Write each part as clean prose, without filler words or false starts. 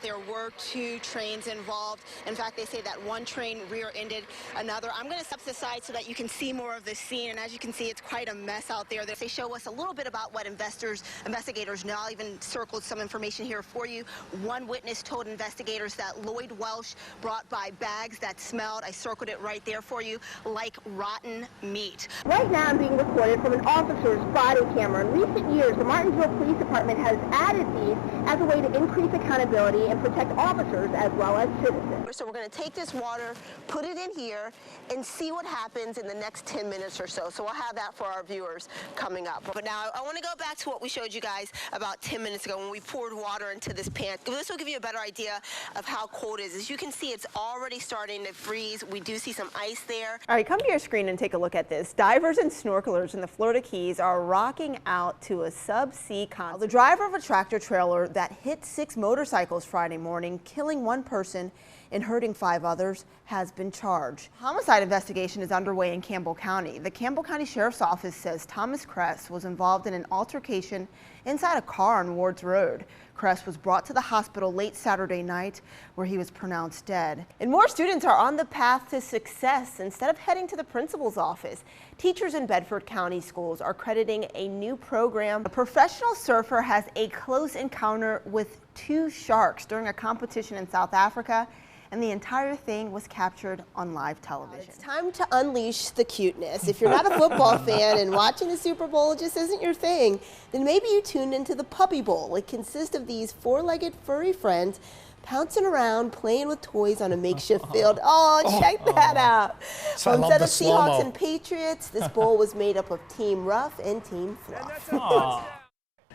There were 2 trains involved. In fact, they say that one train rear-ended another. I'm going to step aside so that you can see more of the scene. And as you can see, it's quite a mess out there. They show us a little bit about what investigators know. I'll even circled some information here for you. One witness told investigators that Lloyd Welsh brought by bags that smelled, I circled it right there for you, like rotten meat. Right now I'm being recorded from an officer's body camera. In recent years, the Martinsville Police Department has added these as a way to increase accountability and protect officers as well as citizens. So we're going to take this water, put it in here, and see what happens in the next 10 minutes or so. So we'll have that for our viewers coming up. But now I want to go back to what we showed you guys about 10 minutes ago when we poured water into this pan. This will give you a better idea of how cold it is. As you can see, it's already starting to freeze. We do see some ice there. All right, come to your screen and take a look at this. Divers and snorkelers in the Florida Keys are rocking out to a subsea concert. The driver of a tractor trailer that hit 6 motorcycles Friday morning, killing 1 person and hurting 5 others, has been charged. Homicide investigation is underway in Campbell County. The Campbell County Sheriff's Office says Thomas Kress was involved in an altercation inside a car on Wards Road. Kress was brought to the hospital late Saturday night where he was pronounced dead. And more students are on the path to success. Instead of heading to the principal's office, teachers in Bedford County schools are crediting a new program. A professional surfer has a close encounter with 2 sharks during a competition in South Africa, and the entire thing was captured on live television. It's time to unleash the cuteness. If you're not a football fan and watching the Super Bowl just isn't your thing, then maybe you tuned into the Puppy Bowl. It consists of these 4-legged furry friends pouncing around, playing with toys on a makeshift field. Oh, check that out. So Well, instead of Seahawks and Patriots, this bowl was made up of Team Rough and Team Fluff.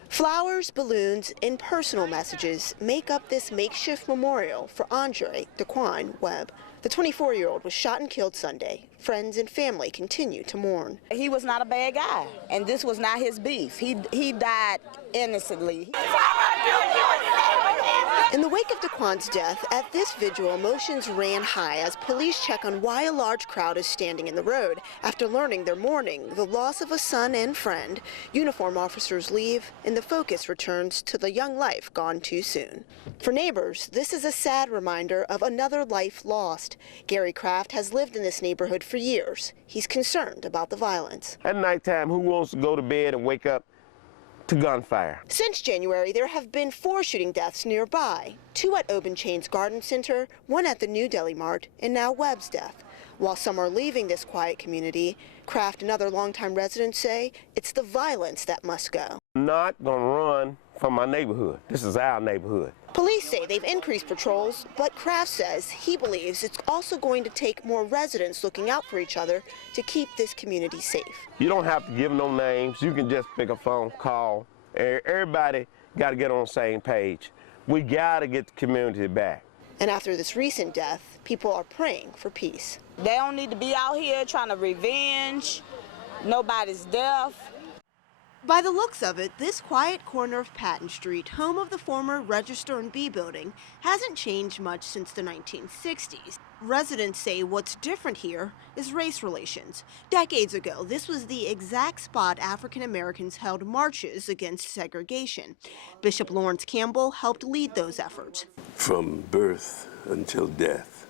Flowers, balloons, and personal messages make up this makeshift memorial for Andre Daquan Webb. The 24-year-old was shot and killed Sunday. Friends and family continue to mourn. He was not a bad guy, and this was not his beef. He died innocently. In the wake of Daquan's death, at this vigil, emotions ran high as police check on why a large crowd is standing in the road. After learning they're mourning the loss of a son and friend, uniform officers leave, and the focus returns to the young life gone too soon. For neighbors, this is a sad reminder of another life lost. Gary Kraft has lived in this neighborhood for years. He's concerned about the violence. At nighttime, who wants to go to bed and wake up to gunfire? Since January, there have been 4 shooting deaths nearby, 2 at Obenchain's Garden Center, 1 at the New Deli Mart, and now Webb's death. While some are leaving this quiet community, Kraft and other longtime residents say it's the violence that must go. I'm not gonna run from my neighborhood. This is our neighborhood. Police say they've increased patrols, but Kraft says he believes it's also going to take more residents looking out for each other to keep this community safe. You don't have to give no names. You can just pick a phone call. Everybody got to get on the same page. We got to get the community back. And after this recent death, people are praying for peace. They don't need to be out here trying to revenge. Nobody's deaf. By the looks of it, this quiet corner of Patton Street, home of the former Register and B building, hasn't changed much since the 1960s. Residents say what's different here is race relations. Decades ago, this was the exact spot African Americans held marches against segregation. Bishop Lawrence Campbell helped lead those efforts. From birth until death,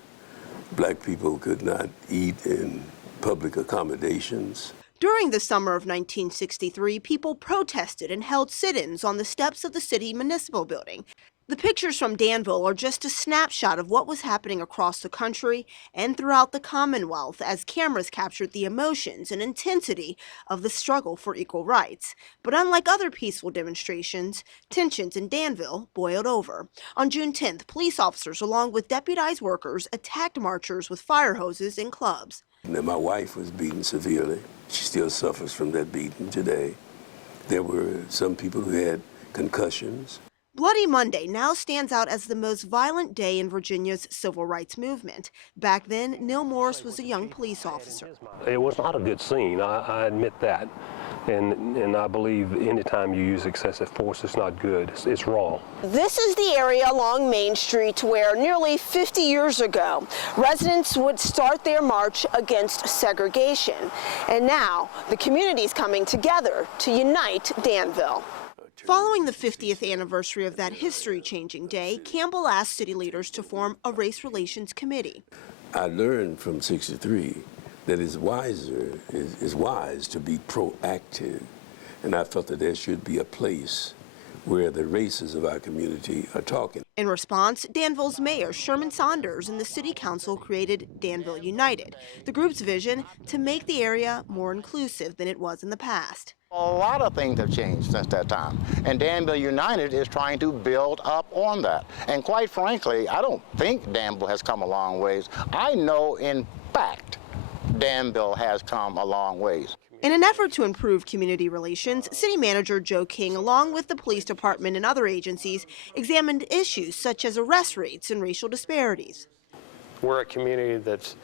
black people could not eat in public accommodations. During the summer of 1963, people protested and held sit-ins on the steps of the city municipal building. The pictures from Danville are just a snapshot of what was happening across the country and throughout the Commonwealth as cameras captured the emotions and intensity of the struggle for equal rights. But unlike other peaceful demonstrations, tensions in Danville boiled over. On June 10th, police officers along with deputized workers attacked marchers with fire hoses and clubs. Now, my wife was beaten severely. She still suffers from that beating today. There were some people who had concussions. Bloody Monday now stands out as the most violent day in Virginia's civil rights movement. Back then, Neil Morris was a young police officer. It was not a good scene, I admit that. And I believe anytime you use excessive force, it's not good, it's wrong. This is the area along Main Street where nearly 50 years ago, residents would start their march against segregation. And now, the community's coming together to unite Danville. Following the 50th anniversary of that history-changing day, Campbell asked city leaders to form a race relations committee. I learned from '63 that it's wise to be proactive, and I felt that there should be a place where the races of our community are talking. In response, Danville's mayor, Sherman Saunders, and the city council created Danville United, the group's vision to make the area more inclusive than it was in the past. A lot of things have changed since that time, and Danville United is trying to build up on that. And quite frankly, I don't think Danville has come a long ways. I know, in fact, Danville has come a long ways. In an effort to improve community relations, City Manager Joe King, along with the police department and other agencies, examined issues such as arrest rates and racial disparities. We're a community that's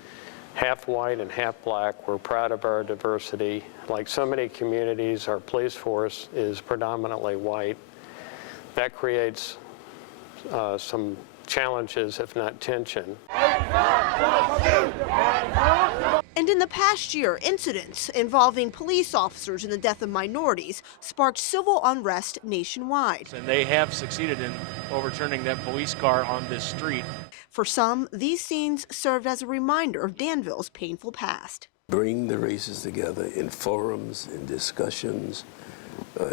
half white and half black. We're proud of our diversity. Like so many communities, our police force is predominantly white. That creates some challenges, if not tension. And in the past year, incidents involving police officers in the death of minorities sparked civil unrest nationwide. And they have succeeded in overturning that police car on this street. For some, these scenes served as a reminder of Danville's painful past. Bring the races together in forums, in discussions,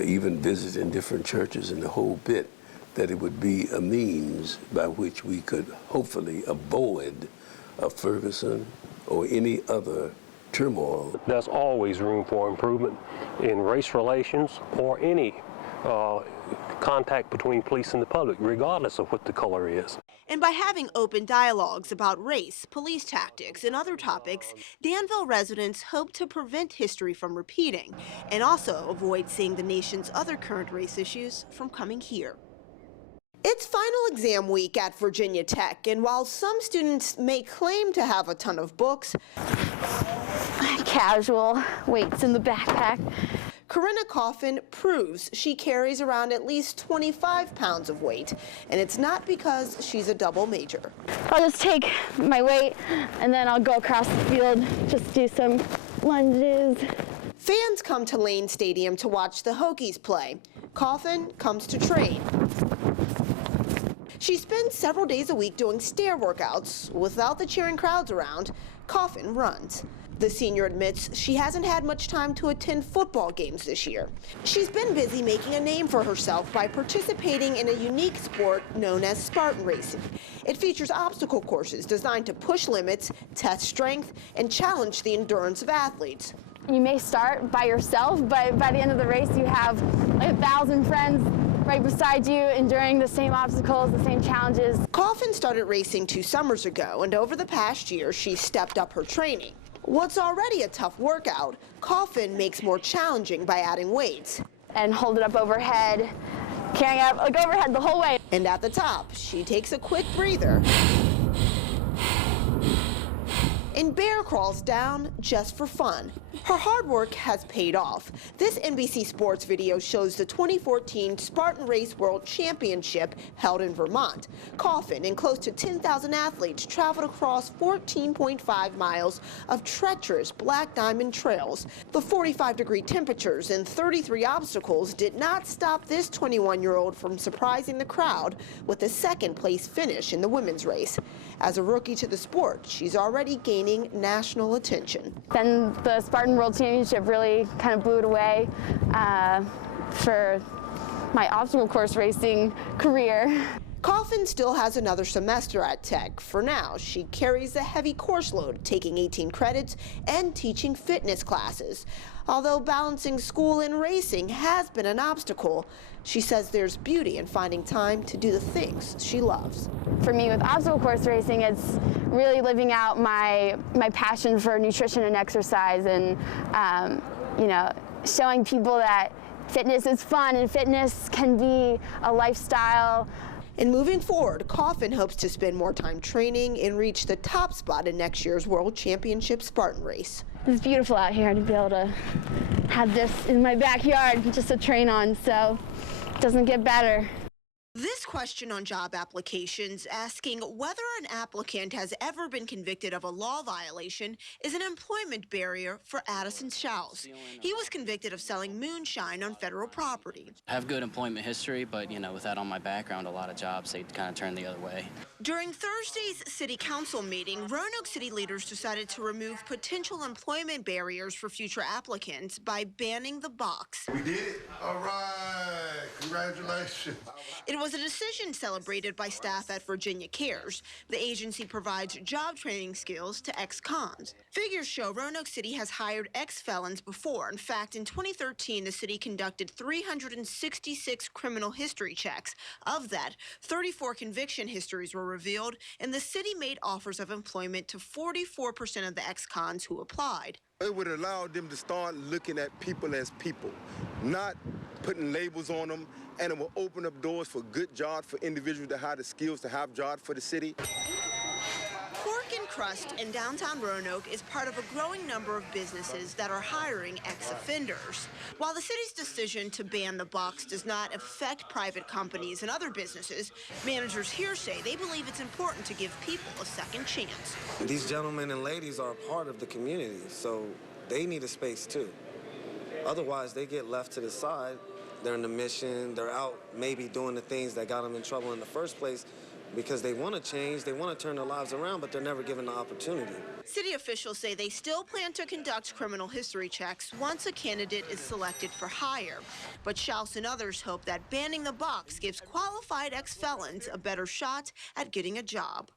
even visiting different churches and the whole bit, that it would be a means by which we could hopefully avoid a Ferguson or any other turmoil. There's always room for improvement in race relations or any contact between police and the public, regardless of what the color is. And by having open dialogues about race, police tactics, and other topics, Danville residents hope to prevent history from repeating and also avoid seeing the nation's other current race issues from coming here. It's final exam week at Virginia Tech, and while some students may claim to have a ton of books, Casual, weights in the backpack. Corinna Coffin proves she carries around at least 25 pounds of weight, and it's not because she's a double major. I'll just take my weight and then I'll go across the field, just do some lunges. Fans come to Lane Stadium to watch the Hokies play. Coffin comes to train. She spends several days a week doing stair workouts. Without the cheering crowds around, Coffin runs. The senior admits she hasn't had much time to attend football games this year. She's been busy making a name for herself by participating in a unique sport known as Spartan racing. It features obstacle courses designed to push limits, test strength, and challenge the endurance of athletes. You may start by yourself, but by the end of the race you have like 1,000 friends right beside you, enduring the same obstacles, the same challenges. Coffin started racing 2 summers ago, and over the past year, she's stepped up her training. What's already a tough workout, Coffin makes more challenging by adding weights. And hold it up overhead, carrying it up like overhead the whole way. And at the top, she takes a quick breather and bear crawls down just for fun. Her hard work has paid off. This NBC Sports video shows the 2014 Spartan Race World Championship held in Vermont. Coffin and close to 10,000 athletes traveled across 14.5 miles of treacherous black diamond trails. The 45-degree temperatures and 33 obstacles did not stop this 21-year-old from surprising the crowd with a second-place finish in the women's race. As a rookie to the sport, she's already gaining national attention. Then the Spartan World Championship really kind of blew it away for my obstacle course racing career. Coffin still has another semester at Tech. For now, she carries a heavy course load, taking 18 credits and teaching fitness classes. Although balancing school and racing has been an obstacle, she says there's beauty in finding time to do the things she loves. For me, with obstacle course racing, it's really living out my passion for nutrition and exercise, and you know, showing people that fitness is fun and fitness can be a lifestyle. And moving forward, Coffin hopes to spend more time training and reach the top spot in next year's World Championship Spartan race. It's beautiful out here to be able to have this in my backyard just to train on, so it doesn't get better. This question on job applications asking whether an applicant has ever been convicted of a law violation is an employment barrier for Addison Schaus. He was convicted of selling moonshine on federal property. I have good employment history, but with that on my background, a lot of jobs, they kind of turn the other way. During Thursday's city council meeting, Roanoke City leaders decided to remove potential employment barriers for future applicants by banning the box. We did it. All right. Congratulations. It was a decision celebrated by staff at Virginia Cares. The agency provides job training skills to ex-cons. Figures show Roanoke City has hired ex-felons before. In fact, in 2013, the city conducted 366 criminal history checks. Of that, 34 conviction histories were revealed, and the city made offers of employment to 44% of the ex-cons who applied. It would allow them to start looking at people as people, not putting labels on them, and it will open up doors for good jobs for individuals that have the skills to have jobs for the city. Pork and Crust in downtown Roanoke is part of a growing number of businesses that are hiring ex-offenders. While the city's decision to ban the box does not affect private companies and other businesses, managers here say they believe it's important to give people a second chance. These gentlemen and ladies are a part of the community, so they need a space too. Otherwise, they get left to the side. They're in the mission, they're out maybe doing the things that got them in trouble in the first place because they want to change, they want to turn their lives around, but they're never given the opportunity. City officials say they still plan to conduct criminal history checks once a candidate is selected for hire. But Schaus and others hope that banning the box gives qualified ex-felons a better shot at getting a job.